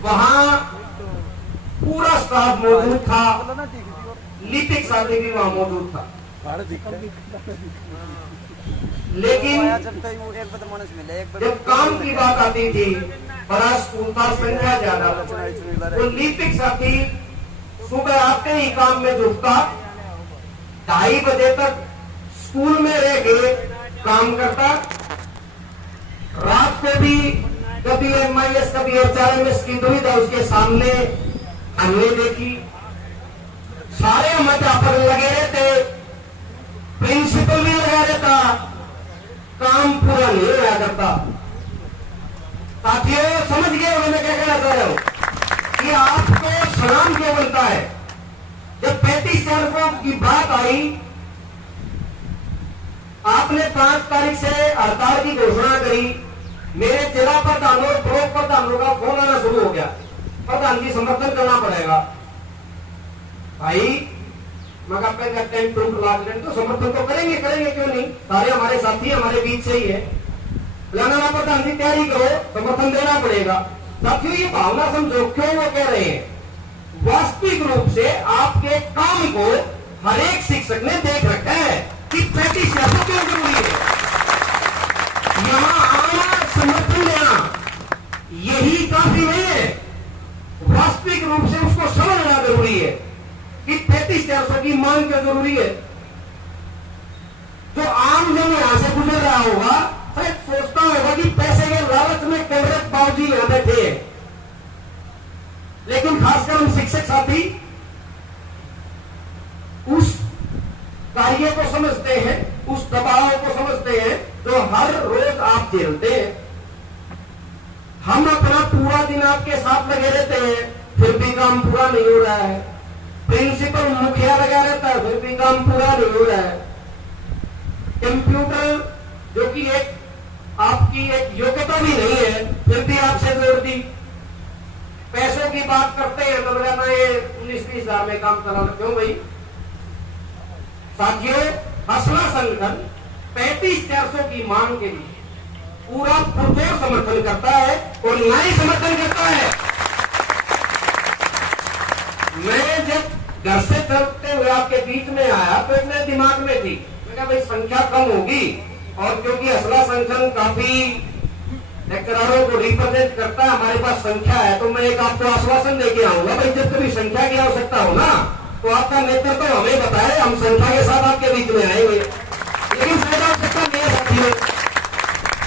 वहाँ पूरा स्टाफ मौजूद था, लिपिक साथी भी वहाँ मौजूद था। लेकिन जब काम की बात आती थी, बड़ा स्कूल था, संख्या ज्यादा, तो लिपिक साथी सुबह आते ही काम में जुटता, 2:30 बजे तक स्कूल में रह के काम करता। रात को भी कभी MIS कभी HRMS की दुविधा उसके सामने हमने देखी। सारे अध्यापक लगे रहते, प्रिंसिपल भी लगा रहता, काम पूरा नहीं होया करता। साथियों समझ गए मैं क्या कहना चाह रहा हूं कि आपको शर्म क्यों बनता है? जब 35 तारीखों की बात आई, आपने 5 तारीख से हड़ताल की घोषणा करी, मेरे जिला प्रधानों और ब्लॉक प्रधानों का फोन आना शुरू हो गया, प्रधान जी समर्थन करना पड़ेगा। भाई मगर तो समर्थन तो करेंगे क्यों नहीं, सारे हमारे साथी हमारे बीच से ही है। तेलंगाना प्रधान जी तैयारी करो, समर्थन देना पड़ेगा। साथियों ये भावना समझो क्यों वो कह रहे हैं, वास्तविक रूप से आपके काम को हर एक शिक्षक ने देख रखा है कि प्रैक्टिस क्यों जरूरी है, यहाँ आना समर्थन देना यही काफी नहीं है। वास्तविक रूप से उसको समझना जरूरी है कि 35,400 की मांग क्यों जरूरी है। जो आम जन यहां से गुजर रहा होगा शायद सोचता होगा कि पैसे के लालच में कैमरत बाबूजी यहां बैठे हैं, लेकिन खासकर हम शिक्षक साथी उस कार्य को समझते हैं, उस दबाव को समझते हैं जो हर रोज आप झेलते हैं। हम अपना पूरा दिन आपके साथ लगे रहते हैं, फिर भी काम पूरा नहीं हो रहा है। प्रिंसिपल मुखिया लगा रहता है, फिर भी काम पूरा नहीं हो रहा है। कंप्यूटर जो कि एक आपकी एक योग्यता भी नहीं है, फिर भी आपसे जोड़ दी। पैसों की बात करते हैं तो बताना ये 19-20 हजार में काम चला, क्यों भाई? साथियों हसला संगठन 35,400 की मांग के लिए पूरा पुरजोर समर्थन करता है और ना ही समर्थन करता है। मैं जब घर से चलते हुए आपके बीच में आया तो एक मेरे दिमाग में थी, मैं कहा भाई संख्या कम होगी, और क्योंकि हसला संगठन काफी लेक्चररों को रिप्रेजेंट करता है, हमारे पास संख्या है, तो मैं एक आपको आश्वासन देके आऊंगा भाई जब कभी संख्या की आवश्यकता हो ना तो आपका नेतृत्व तो हमें बताए, हम संख्या के साथ आपके बीच में आएंगे। लेकिन शायद आवश्यकता नहीं है साथियों,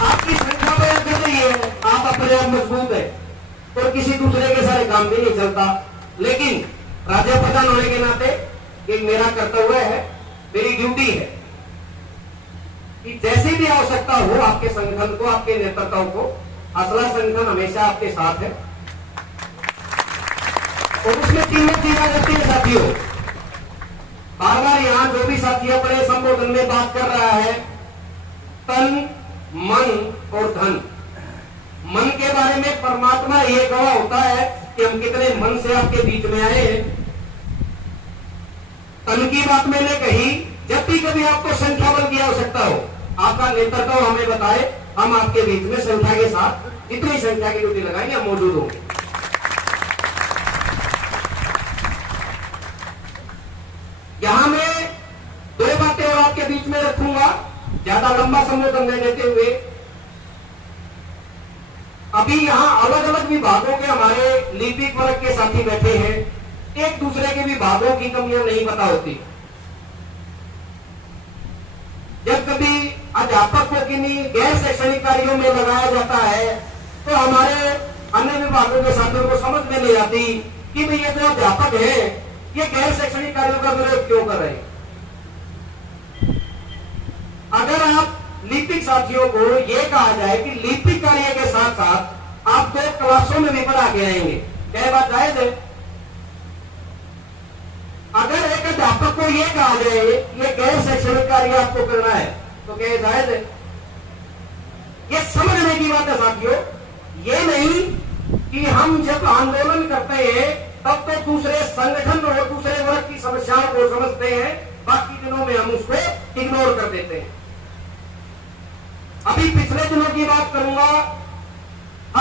आपकी संख्या बयान कर रही है, आप अपने आप मजबूत है तो किसी दूसरे के सारे काम भी नहीं चलता। लेकिन राज्य प्रधान होने के नाते एक मेरा कर्तव्य है, मेरी ड्यूटी है कि जैसी भी आवश्यकता हो आपके संगठन को, आपके नेतृत्व को, हसला संगठन हमेशा आपके साथ है। और उसमें तीनों चीजें रहती है साथियों। बार बार यहाँ जो भी साथी अपने संबोधन में बात कर रहा है, तन मन और धन। मन के बारे में परमात्मा ये गवाह होता है कि हम कितने मन से आपके बीच में आए हैं। तन की बात मैंने कही, जब भी कभी आपको संख्या बल की आवश्यकता हो, आपका नेतृत्व हमें बताए, हम आपके बीच में संख्या के साथ इतनी संख्या की ड्यूटी लगाएंगे, हम मौजूद होंगे। यहां मैं 2 बातें और आपके बीच में रखूंगा, ज्यादा लंबा संबोधन नहीं देते हुए। अभी यहां अलग अलग विभागों के हमारे लिपिक वर्ग के साथी बैठे हैं, एक दूसरे के विभागों की कमियां नहीं पता होती। जब कभी अध्यापक को किन्हीं गैर शैक्षणिक कार्यों में लगाया जाता है तो हमारे अन्य विभागों के साथियों को समझ में नहीं आती कि भाई ये जो अध्यापक है ये गैर शैक्षणिक कार्यों का विरोध क्यों कर रहे हैं। अगर आप लिपिक साथियों को यह कहा जाए कि लिपिक कार्य के साथ साथ आप 2 क्लासों में भी पढ़ा के आएंगे, क्या बात जायज है? अगर एक अध्यापक को यह कहा जाए ये गैर शैक्षणिक कार्य आपको करना है तो क्या जायज है? ये समझने की बात है साथियों, ये नहीं कि हम जब आंदोलन करते हैं तब तो दूसरे संगठन और दूसरे वर्ग की समस्याओं को समझते हैं, बाकी दिनों में हम उसको इग्नोर कर देते हैं। अभी पिछले दिनों की बात करूंगा,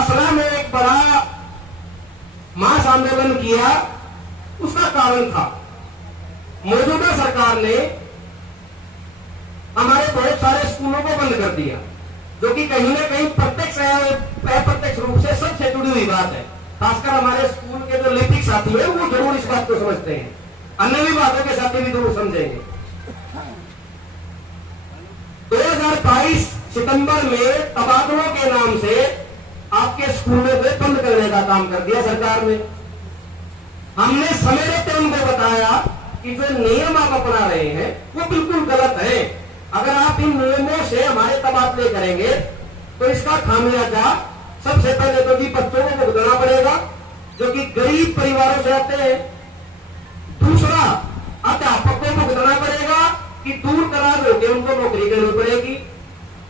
असला में एक बड़ा मास आंदोलन किया, उसका कारण था मौजूदा सरकार ने हमारे बहुत सारे स्कूलों को बंद कर दिया, जो कि कहीं ना कहीं प्रत्यक्ष या अप्रत्यक्ष रूप से सबसे जुड़ी हुई बात है। खासकर हमारे स्कूल के जो लिपिक साथी है वो जरूर इस बात को समझते हैं, अन्य विभागों के साथी भी जरूर समझेंगे। 2022 सितंबर में तबादलों के नाम से आपके स्कूलों को बंद करने का काम कर दिया सरकार ने। हमने समय रहते उनको बताया कि जो नियम आप अपना रहे हैं वो बिल्कुल गलत है। अगर आप इन नियमों से हमारे तबादले करेंगे तो इसका खामियाजा सबसे पहले तो भी बच्चों को भुगतना पड़ेगा, जो कि गरीब परिवारों से आते हैं। दूसरा, अध्यापक को भुगतना पड़ेगा कि दूर दराज होकर उनको नौकरी करनी पड़ेगी।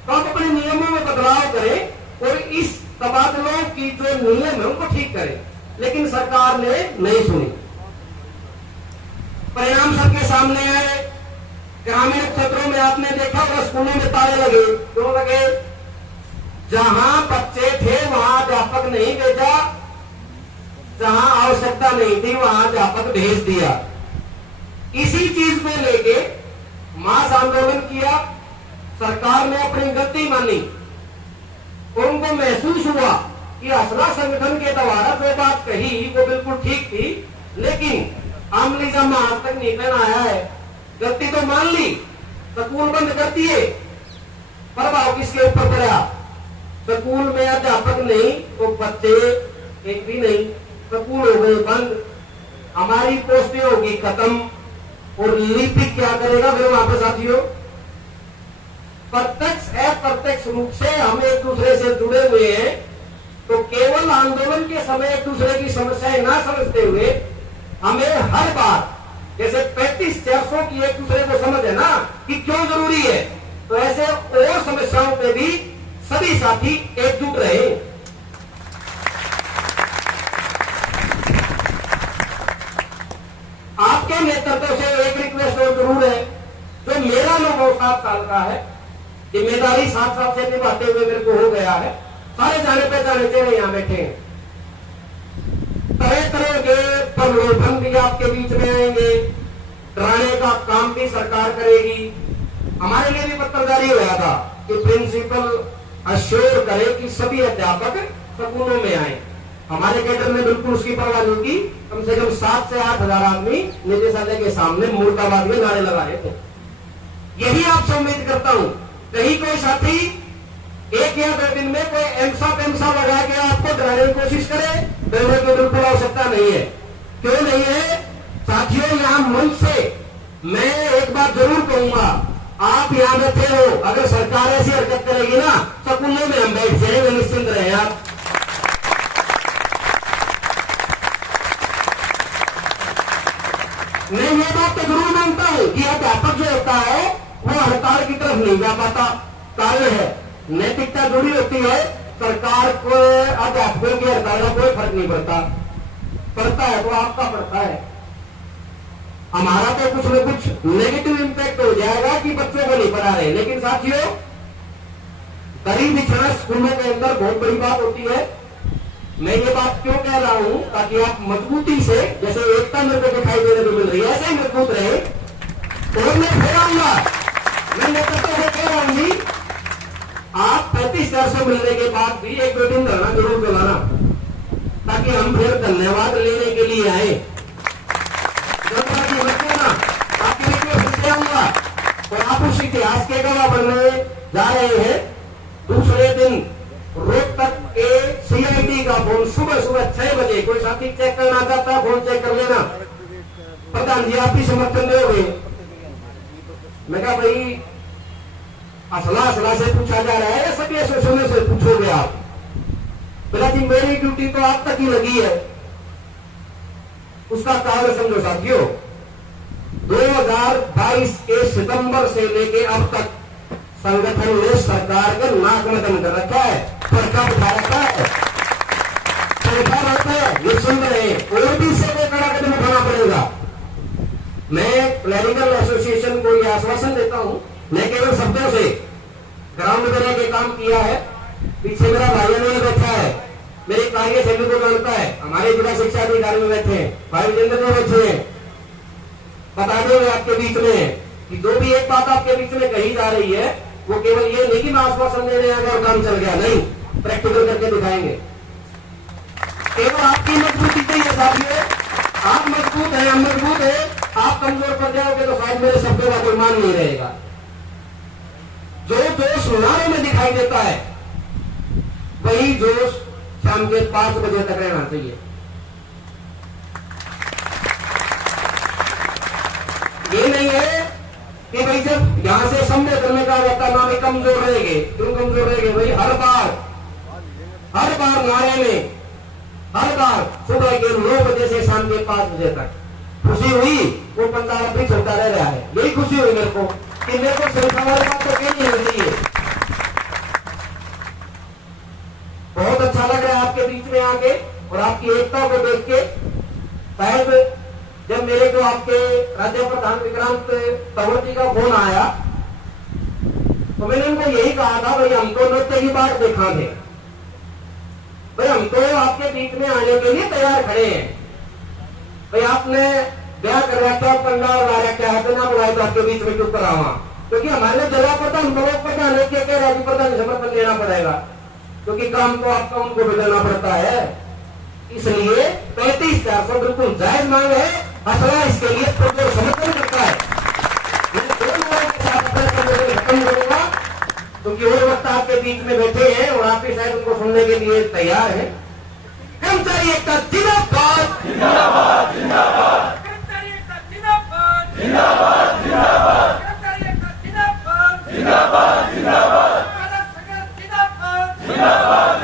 तो आप अपने नियमों में बदलाव करें और इस तबादलों की जो नियम है उनको ठीक करें, लेकिन सरकार ने नहीं सुनी। परिणाम सबके सामने आए। ग्रामीण क्षेत्रों में आपने देखा होगा स्कूलों में ताले लगे, क्यों लगे? जहां बच्चे थे वहां अध्यापक नहीं भेजा, जहां आवश्यकता नहीं थी वहां अध्यापक भेज दिया। इसी चीज को लेके मास आंदोलन किया। सरकार ने अपनी गलती मानी और उनको महसूस हुआ कि असला संगठन के द्वारा जो बात कही वो बिल्कुल ठीक थी, लेकिन आमली जमा आज तक निकलना आया है। गलती तो मान ली, स्कूल बंद कर दिए, प्रभाव किसके ऊपर पड़ा? स्कूल में अध्यापक नहीं तो बच्चे एक भी नहीं, स्कूल हो गए बंद, हमारी पोस्टें होगी खत्म, और लिपिक क्या करेगा फिर वहां पर साथियों? प्रत्यक्ष अप्रत्यक्ष रूप से हम एक दूसरे से जुड़े हुए हैं, तो केवल आंदोलन के समय एक दूसरे की समस्याएं ना समझते हुए हमें हर बात, जैसे 35-400 की एक दूसरे को समझ है ना कि क्यों जरूरी है, तो ऐसे और समस्याओं पे भी सभी साथी एकजुट रहे। आपके नेतृत्व से एक रिक्वेस्ट और जरूर है, जो मेरा अनुभव 7 साल का है, जिम्मेदारी 7 साल से निभाते हुए मेरे को हो गया है, सारे जाने पहचाने चेहरे यहां बैठे हैं। तरह तरह के प्रलोभन भी आपके बीच में आएंगे, डराने का काम भी सरकार करेगी। हमारे लिए भी पत्र जारी हुआ था कि प्रिंसिपल अश्योर करे कि सभी अध्यापक स्कूलों में आए। हमारे कैडर ने बिल्कुल उसकी परवाह नहीं की। कम से कम 7 से 8 हजार आदमी निदेशालय के सामने मुर्दाबाद में नारे लगा रहे थे। यही आपसे उम्मीद करता हूं, कहीं कोई साथी 1 या 2 दिन में कोई एमसा लगा के आपको डराने की कोशिश करे, डरने की बिल्कुल आवश्यकता नहीं है। क्यों नहीं है साथियों? यहां मंच से मैं एक बात जरूर कहूंगा, आप यहां बैठे हो, अगर सरकार ऐसी हरकत करेगी ना, स्कूलों में हम बैठ जाएंगे, निश्चिंत रहे आप। मैं ये बात तो जरूर मानता हूं कि अध्यापक जो होता है वो हड़ताल की तरफ नहीं जा पाता। कारण है, नैतिकता जुड़ी होती है। सरकार को अध्यापकों की हड़ताल का कोई फर्क नहीं पड़ता है तो आपका पड़ता है। हमारा तो कुछ न कुछ नेगेटिव इंपैक्ट हो जाएगा कि बच्चों को नहीं पढ़ा रहे, लेकिन साथियों गरीब बिछड़ा स्कूलों के अंदर बहुत बड़ी बात होती है। मैं ये बात क्यों कह रहा हूं, ताकि आप मजबूती से, जैसे एकता मेरे को दिखाई देने को मिल रही है, ऐसे ही मजबूत रहे। और मैं फिर आऊंगा, मैं नेतृत्व से कह रहा हूं, आप 35,400 मिलने के बाद भी 1-2 दिन धरना जरूर चलाना, ताकि हम फिर धन्यवाद लेने के लिए आए। आपके लिए आऊंगा और आप उस इतिहास के गवाह बनने जा रहे हैं। दूसरे दिन रोहतक के सीआईडी का फोन सुबह 6 बजे, कोई साथी चेक करना चाहता है फोन चेक कर लेना, प्रधान जी आप भी समर्थन दोगे? मैं कहा भाई असला से पूछा जा रहा है या सभी एसोसिएशन से पूछोगे आप? बोला जी मेरी ड्यूटी तो आप तक ही लगी है। उसका कारण समझो साथियों, 2022 के सितंबर से लेके अब तक संगठन ने सरकार के नाक में दम कर रखा है, फड़का उठा रखा है, ये सुन रहे, और भी इससे कोई कड़ा कदम उठाना पड़ेगा। मैं क्लरिकल एसोसिएशन को यह आश्वासन देता हूं, न केवल शब्दों से, ग्राउंड में के काम किया है। पीछे मेरा भाई नहीं बैठा है, मेरे कार्य सभी को जानता है, हमारे जिला शिक्षा अधिकारी में बैठे हैं, भाई विजेंद्र जी बैठे हैं, बता देंगे आपके बीच में कि जो भी एक बात आपके बीच में कही जा रही है वो केवल ये नहीं कि मैं आश्वासन देने आ गया और काम चल गया, नहीं, प्रैक्टिकल करके दिखाएंगे। केवल आपकी मजबूती से ये साथियों, आप मजबूत हैं, हम मजबूत है, आप कमजोर पड़ जाओगे तो शायद मेरे शब्दों का कोई मान नहीं रहेगा। जो जोश नारों में दिखाई देता है वही जोश शाम के 5 बजे तक रहना चाहिए। ये नहीं है कि भाई जब यहां से सम्मेलन में कहा जाता ना भी कमजोर रहेंगे, क्यों कमजोर रहेंगे भाई? हर बार नारे में, हर बार सुबह के 9 बजे से शाम के 5 बजे तक खुशी हुई, वो पंडाल भी चलता रह रहा है। यही खुशी हुई मेरे को कि मेरे को श्रृंखला वाली बात तो कहनी होनी चाहिए। बहुत अच्छा लग रहा है आपके बीच में आके और आपकी एकता को देख के। शायद जब मेरे को आपके राज्य प्रधान विक्रांत तंवर जी का फोन आया तो मैंने उनको यही कहा था, भाई हम तो नृत्य की बात देखा थे, भाई हम तो आपके बीच में आने के लिए तैयार खड़े हैं। भाई आपने ब्याह कर रखा, पंडाल ला रखा है, ना बुलाए तो आपके बीच में क्यों करावा? क्योंकि हमारे जिला प्रधान ब्लॉक प्रधान के राज्य प्रधान समर्थन लेना पड़ेगा, क्योंकि काम तो आपका उनको भी देना पड़ता है। इसलिए 35,400 बिल्कुल जायज मांग है। असला इसके लिए समर्थन करता है। मैं 2 लोगों के साथ खत्म करूंगा क्योंकि और वक्त आपके बीच में बैठे हैं और आप भी शायद उनको सुनने के लिए तैयार हैं। कर्मचारी एकता जिंदाबाद, जिंदाबाद, जिंदाबाद, कर्मचारी एकता जिंदाबाद, जिंदाबाद, जिंदाबाद, कर्मचारी एकता जिंदाबाद, जिंदाबाद, जिंदाबाद, जिंदाबाद, जिंदाबाद।